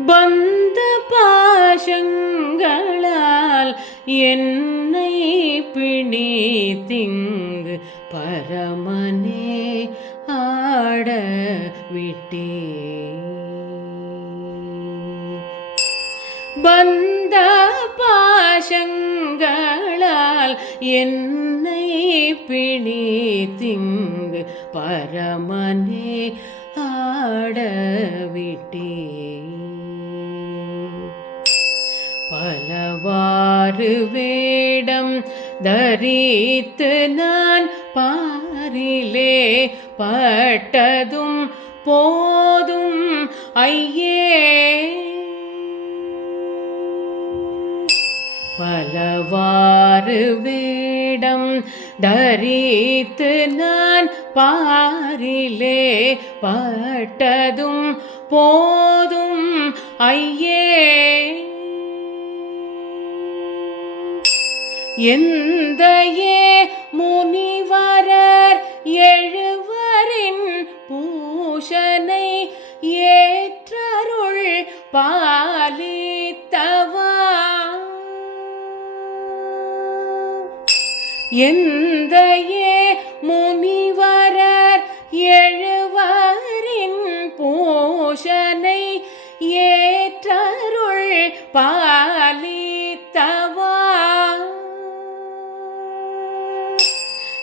பந்த பாஷங்களால் என்னை பிணித்திங்கு பரமனே ஆட விட்டே பந்த பாசங்களால் என்னை பிணித்திங்கு பரமனே ஆடவிட்டே பலவாறு வேடம் தரித்து நான் பாரிலே பட்டதும் போதும் ஐயே பலவாறு வேடம் தரித்து நான் பாரிலே பட்டதும் போதும் ஐயே. எந்தையே முனி எந்தையே முனிவரர் எழுவரின் பூஷனை ஏற்றருள் பாலித்தவா.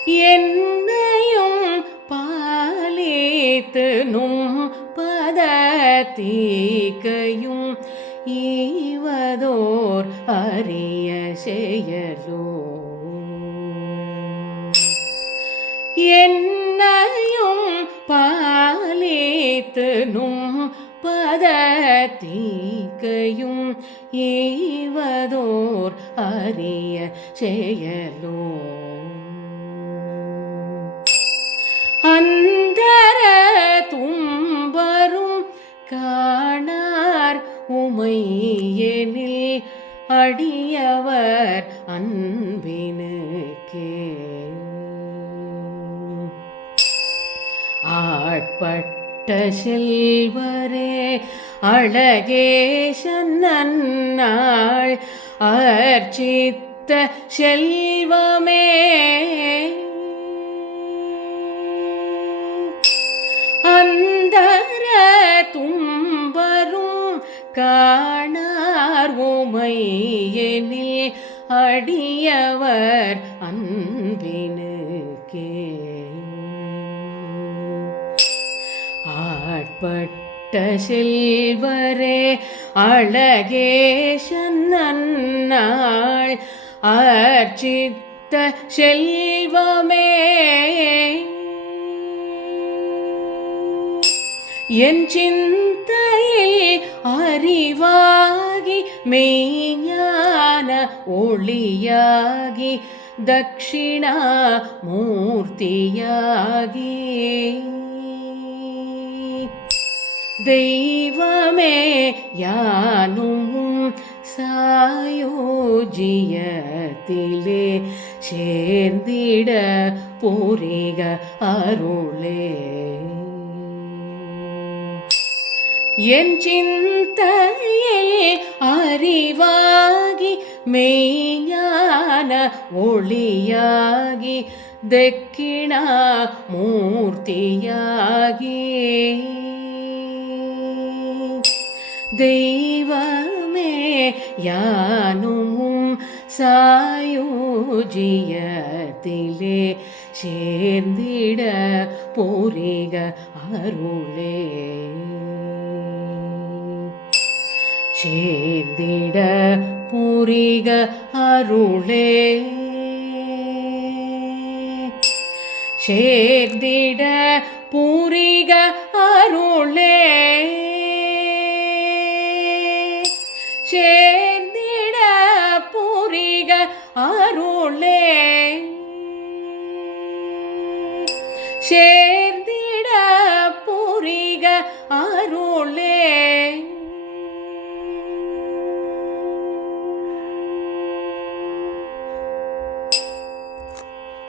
என்னையும் பாலித்தனும் பதத்தீக்கையும் ஈவதோர் அரிய செயலோ பதத்தனும் பதத்தீக்கையும் ஈவதோர் அரிய செயலோ அந்தர தும்பரும் காணார் உமையெனில் அடியவர் அன்பினுக்கே. ஆட்பட்ட செல்வரே அழகேசன்னாள் அர்ச்சித்த செல்வமே. அந்தர தும்பரும் காணார் உமையெனில் அடியவர் அந்த ஆட்பட்ட செல்வரே அழகேசன் நன்னாள் அர்ச்சித்த செல்வமே என் சிந்தையில் அறிவாகி மெய்ஞான ஒளியாகி தக்ஷிணா மூர்த்தியாகி தெய்வமே யானும் சாயோஜியத்திலே சேர்ந்திட பூரிக அருளே என் சிந்தையில் அறிவாகி மெய்ஞான ஒளியாகி தெக்கிணா மூர்த்தியாகி தெய்வமே யானும் சாயோஜியத்திலே சேர்ந்திட போரிக அருளே. சேர்ந்திட புரிக அருளே. சேர்ந்திட புரிக அருளே. அருளே சேர்ந்திட பூரிக அருளே